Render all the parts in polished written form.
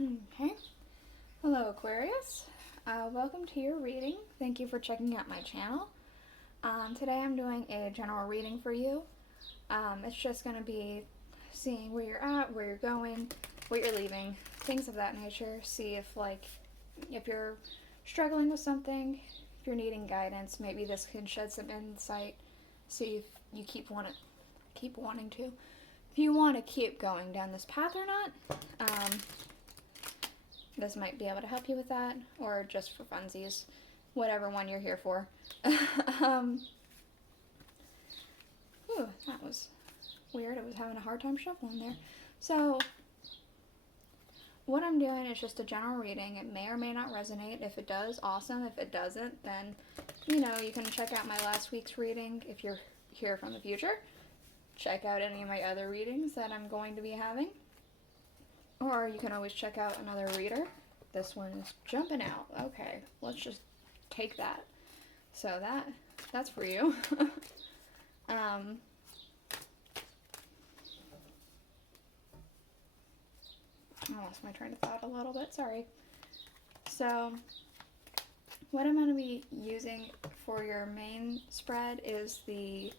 Okay. Hello, Aquarius. Welcome to your reading. Thank you for checking out my channel. Today I'm doing a general reading for you. It's just going to be seeing where you're at, where you're going, what you're leaving, things of that nature. See if you're struggling with something, if you're needing guidance, maybe this can shed some insight. See if you keep wanting to. If you want to keep going down this path or not. This might be able to help you with that, or just for funsies, whatever one you're here for. That was weird. I was having a hard time shuffling there. So, what I'm doing is just a general reading. It may or may not resonate. If it does, awesome. If it doesn't, then, you can check out my last week's reading if you're here from the future. Check out any of my other readings that I'm going to be having. Or you can always check out another reader. This one is jumping out. Okay, let's just take that. So that's for you. I lost my train of thought a little bit, sorry. So, what I'm going to be using for your main spread is the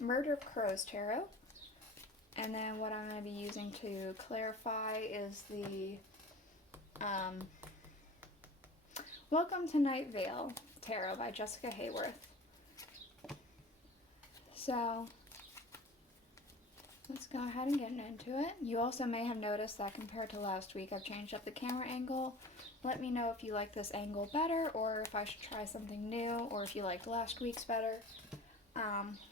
Murder of Crows Tarot. And then what I'm going to be using to clarify is the Welcome to Night Vale Tarot by Jessica Hayworth. So, let's go ahead and get into it. You also may have noticed that compared to last week, I've changed up the camera angle. Let me know if you like this angle better, or if I should try something new, or if you liked last week's better.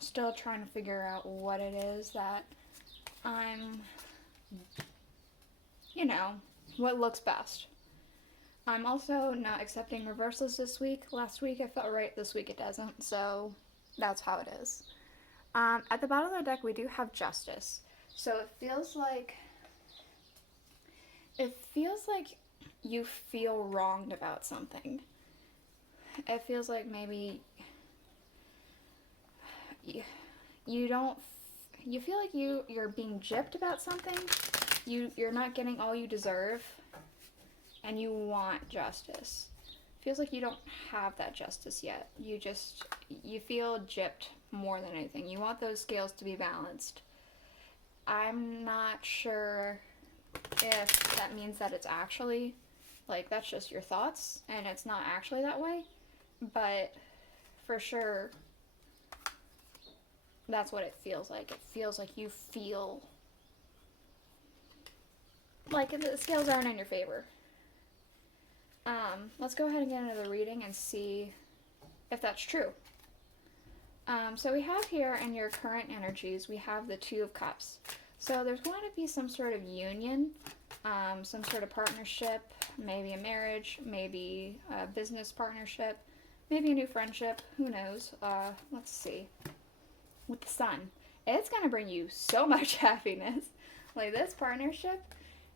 Still trying to figure out what it is that I'm, what looks best. I'm also not accepting reversals this week. Last week it felt right, this week it doesn't, so that's how it is. At the bottom of the deck we do have Justice. So it feels like you feel wronged about something. It feels like maybe you feel like you're being gypped about something. You're not getting all you deserve, and you want justice. Feels like you don't have that justice yet. You feel gypped more than anything. You want those scales to be balanced. I'm not sure if that means that it's actually, that's just your thoughts, and it's not actually that way, but for sure, that's what it feels like. It feels like you feel like the scales aren't in your favor. Let's go ahead and get into the reading and see if that's true. So we have here in your current energies, we have the Two of Cups. So there's going to be some sort of union, some sort of partnership, maybe a marriage, maybe a business partnership, maybe a new friendship, who knows. Let's see. With the Sun, it's going to bring you so much happiness. This partnership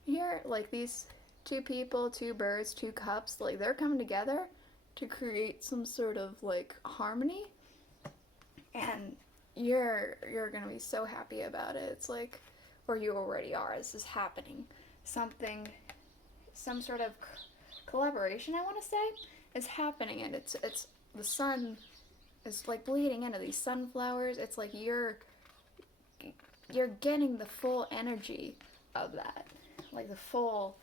here, these two people, two birds, two cups, they're coming together to create some sort of harmony, and you're going to be so happy about it. It's or you already are. This is happening. Some sort of collaboration, I want to say, is happening, and it's the sun is bleeding into these sunflowers. It's you're getting the full energy of that, the full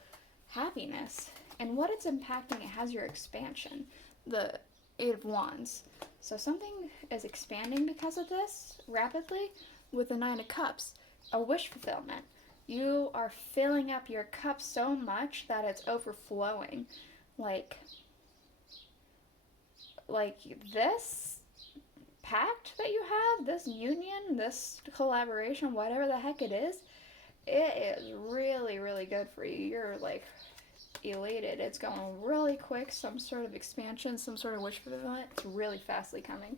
happiness. And what it's impacting, it has your expansion, the Eight of Wands. So something is expanding because of this rapidly with the Nine of Cups, a wish fulfillment. You are filling up your cup so much that it's overflowing. This pact that you have, this union, this collaboration, whatever the heck it is really, really good for you. You're elated. It's going really quick. Some sort of expansion, some sort of wish fulfillment. It's really fastly coming.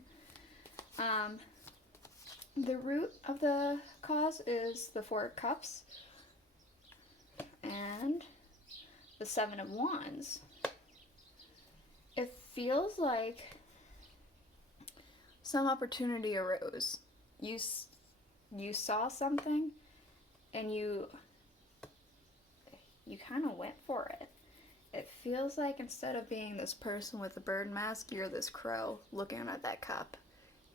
The root of the cause is the Four of Cups and the Seven of Wands. It feels like some opportunity arose. You saw something, and you kind of went for it. It feels like instead of being this person with a bird mask, you're this crow looking at that cup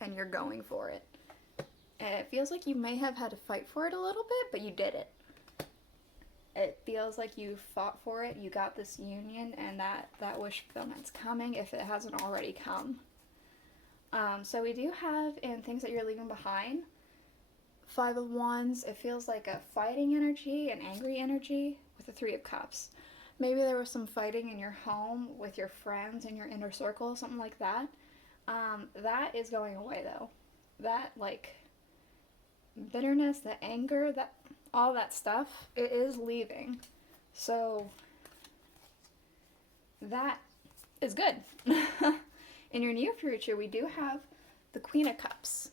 and you're going for it. And it feels like you may have had to fight for it a little bit, but you did it. It feels like you fought for it, you got this union, and that wish fulfillment's coming if it hasn't already come. So we do have in things that you're leaving behind, 5 of Wands. It feels like a fighting energy, an angry energy with the 3 of Cups. Maybe there was some fighting in your home with your friends in your inner circle, something like that. That is going away though. That like bitterness, the anger, that all that stuff, it is leaving. So that is good. In your near future, we do have the Queen of Cups.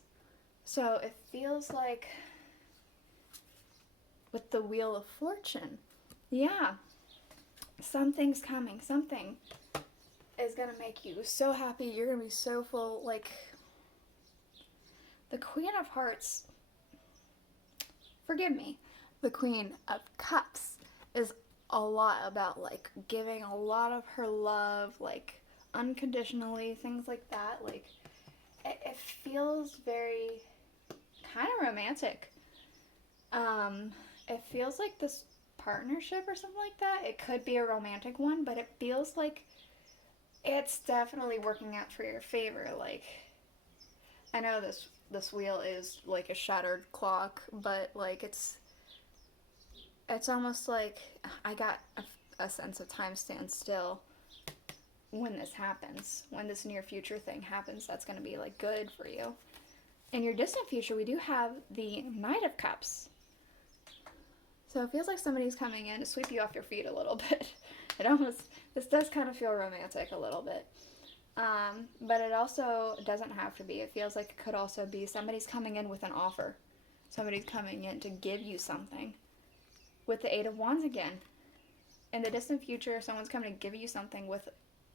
So it feels like with the Wheel of Fortune, yeah, something's coming. Something is going to make you so happy. You're going to be so full. Like, the Queen of Hearts, forgive me, the Queen of Cups is a lot about, like, giving a lot of her love, like, unconditionally, things like that. Like, it feels very kind of romantic. It feels like this partnership or something like that. It could be a romantic one, but it feels like it's definitely working out for your favor. Like, I know this wheel is like a shattered clock, but like it's almost like I got a sense of time stands still when this happens, when this near future thing happens. That's going to be like good for you. In your distant future, we do have the Knight of Cups. So it feels like somebody's coming in to sweep you off your feet a little bit. This does kind of feel romantic a little bit. But it also doesn't have to be. It feels like it could also be somebody's coming in with an offer. Somebody's coming in to give you something. With the 8 of Wands again. In the distant future, someone's coming to give you something with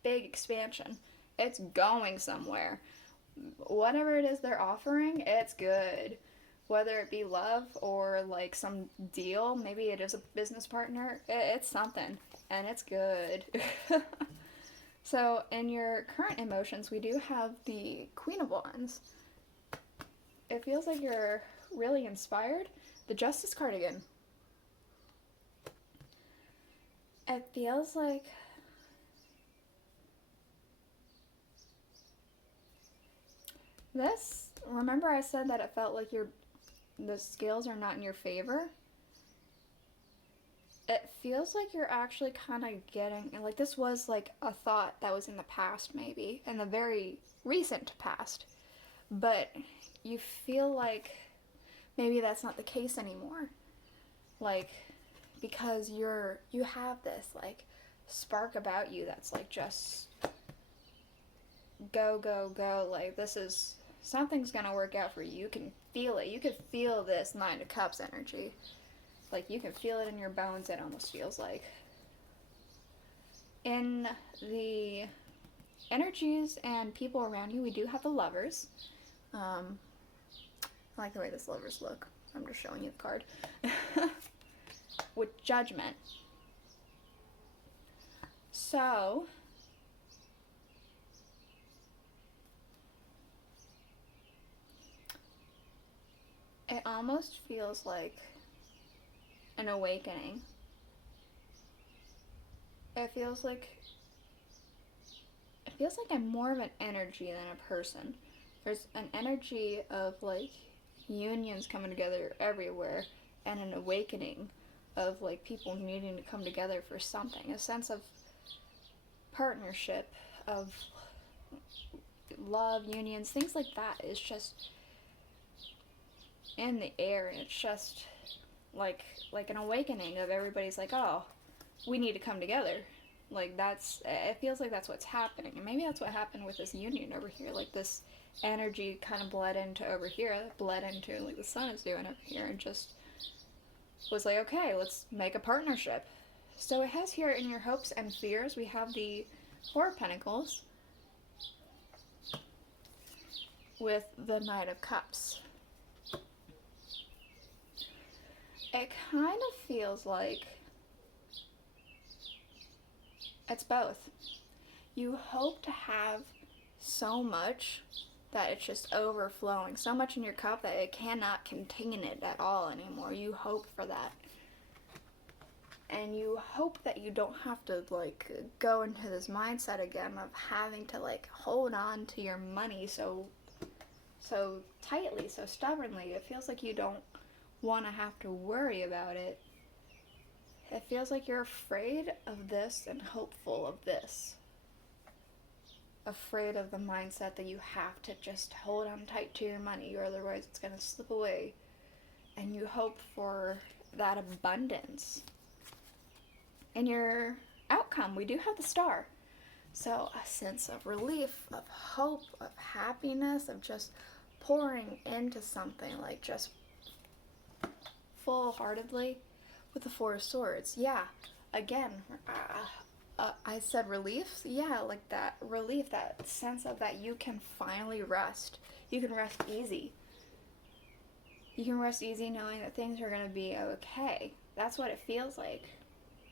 big expansion. It's going somewhere. Whatever it is they're offering, it's good. Whether it be love or like some deal, maybe it is a business partner, it's something, and it's good. So in your current emotions, we do have the Queen of Wands. It feels like you're really inspired. The Justice card again. It feels like this, remember I said that it felt like the scales are not in your favor? It feels like you're actually kind of getting, like this was like a thought that was in the past maybe, in the very recent past, but you feel like maybe that's not the case anymore. Like, because you have this like spark about you that's like just go, go, go, like this is, something's gonna work out for you. You can feel it. You can feel this 9 of Cups energy. Like, you can feel it in your bones, it almost feels like. In the energies and people around you, we do have the Lovers. I like the way this Lovers look. I'm just showing you the card. With Judgment. So, it almost feels like an awakening. It feels like I'm more of an energy than a person. There's an energy of like unions coming together everywhere, and an awakening of like people needing to come together for something. A sense of partnership, of love, unions, things like that is just in the air, and it's just like an awakening of everybody's like, oh, we need to come together. Like, it feels like that's what's happening, and maybe that's what happened with this union over here. Like, this energy kind of bled into over here, bled into like the sun is doing over here, and just was like, okay, let's make a partnership. So it has here in your hopes and fears, we have the 4 of Pentacles with the Knight of Cups. It kind of feels like It's both. You hope to have so much that it's just overflowing, so much in your cup that it cannot contain it at all anymore. You hope for that. And you hope that you don't have to like go into this mindset again of having to like hold on to your money so tightly, so stubbornly. It feels like you don't want to have to worry about it. It feels like you're afraid of this and hopeful of this. Afraid of the mindset that you have to just hold on tight to your money or otherwise it's going to slip away. And you hope for that abundance. In your outcome, we do have the star. So a sense of relief, of hope, of happiness, of just pouring into something, like just full-heartedly. With the Four of Swords, yeah, again, I said relief, yeah, like that relief, that sense of that you can finally rest. You can rest easy. You can rest easy knowing that things are going to be okay. That's what it feels like.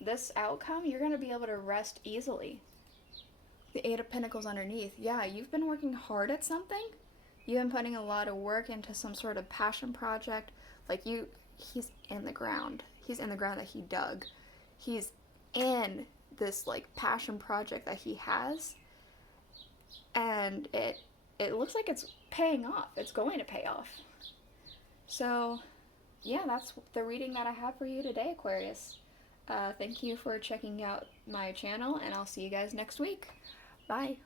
This outcome, you're going to be able to rest easily. The Eight of Pentacles underneath, yeah, you've been working hard at something. You've been putting a lot of work into some sort of passion project. Like he's in the ground. He's in the ground that he dug. He's in this like passion project that he has. And it looks like it's paying off. It's going to pay off. So, yeah, that's the reading that I have for you today, Aquarius. Thank you for checking out my channel, and I'll see you guys next week. Bye.